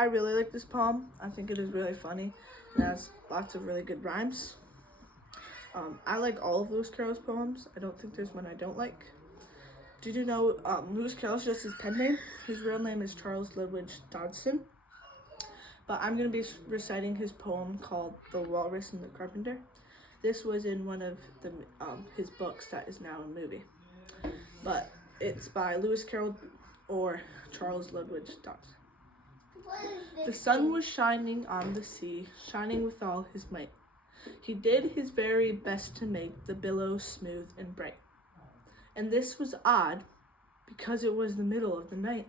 I really like this poem. I think it is really funny. It has lots of really good rhymes. I like all of Lewis Carroll's poems. I don't think there's one I don't like. Did you know Lewis Carroll's just his pen name? His real name is Charles Ludwig Dodgson. But I'm going to be reciting his poem called The Walrus and the Carpenter. This was in one of his books that is now a movie. But it's by Lewis Carroll or Charles Ludwig Dodgson. The sun was shining on the sea, shining with all his might. He did his very best to make the billows smooth and bright. And this was odd, because it was the middle of the night.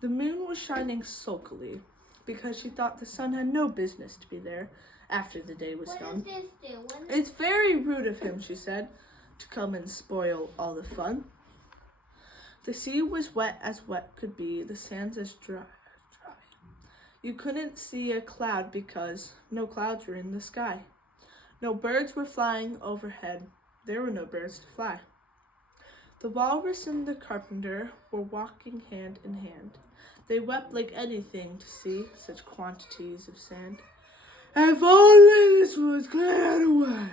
The moon was shining sulkily, because she thought the sun had no business to be there after the day was done. It's very rude of him, she said, to come and spoil all the fun. The sea was wet as wet could be, the sands as dry as dry. You couldn't see a cloud because no clouds were in the sky. No birds were flying overhead. There were no birds to fly. The walrus and the carpenter were walking hand in hand. They wept like anything to see such quantities of sand. If only this was cleared away,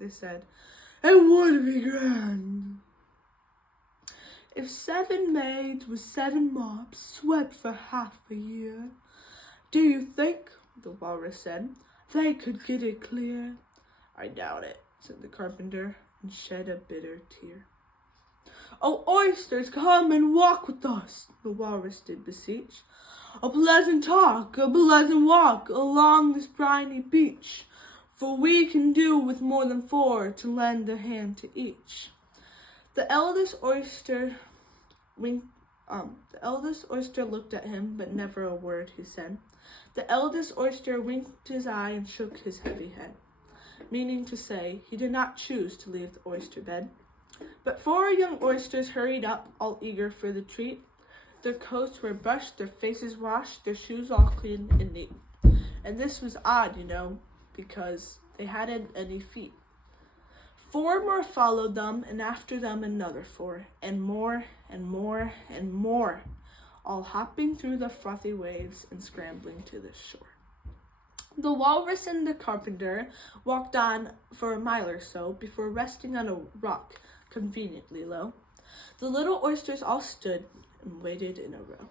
they said, it would be grand. If 7 maids with 7 mops swept for half a year, do you think, the walrus said, they could get it clear? I doubt it, said the carpenter, and shed a bitter tear. Oh, oysters, come and walk with us, the walrus did beseech. A pleasant talk, a pleasant walk along this briny beach, for we can do with more than 4 to lend a hand to each. The eldest oyster looked at him, but never a word he said. The eldest oyster winked his eye and shook his heavy head, meaning to say he did not choose to leave the oyster bed. But 4 young oysters hurried up, all eager for the treat. Their coats were brushed, their faces washed, their shoes all clean and neat. And this was odd, you know, because they hadn't any feet. 4 more followed them, and after them another 4, and more, and more, and more, all hopping through the frothy waves and scrambling to the shore. The walrus and the carpenter walked on for a mile or so before resting on a rock conveniently low. The little oysters all stood and waited in a row.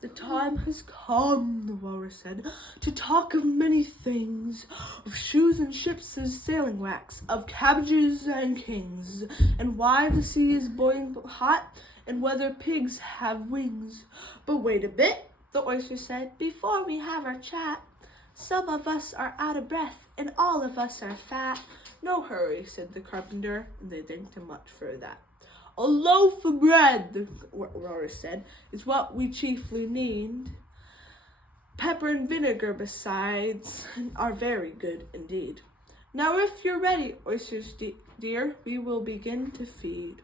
The time has come, the walrus said, to talk of many things, of shoes and ships as sailing wax, of cabbages and kings, and why the sea is boiling hot, and whether pigs have wings. But wait a bit, the oyster said, before we have our chat. Some of us are out of breath, and all of us are fat. No hurry, said the carpenter, and they thanked him much for that. A loaf of bread, the walrus said, is what we chiefly need. Pepper and vinegar besides are very good indeed. Now if you're ready, oysters dear, we will begin to feed.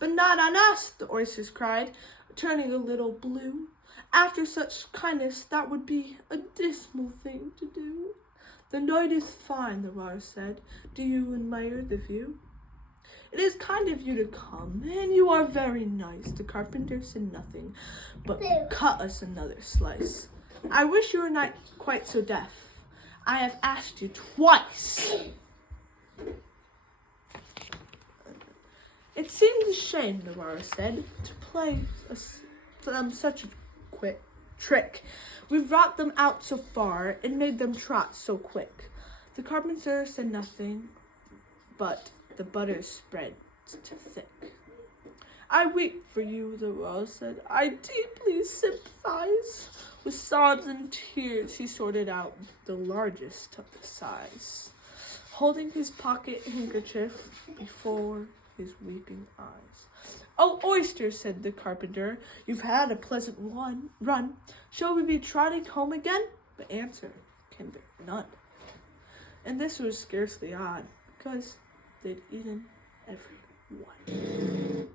But not on us, the oysters cried, turning a little blue. After such kindness, that would be a dismal thing to do. The night is fine, the walrus said. Do you admire the view? It is kind of you to come, and you are very nice. The carpenter said nothing, but cut us another slice. I wish you were not quite so deaf. I have asked you twice. It seems a shame, the walrus said, to play them such a quick trick. We've brought them out so far and made them trot so quick. The carpenter said nothing, but the butter spread too thick. I weep for you, the walrus said. I deeply sympathize. With sobs and tears, he sorted out the largest of the size, holding his pocket handkerchief before his weeping eyes. Oh, oysters, said the carpenter, you've had a pleasant run. Shall we be trotting home again? But answer came there none. And this was scarcely odd, because they'd eaten every one.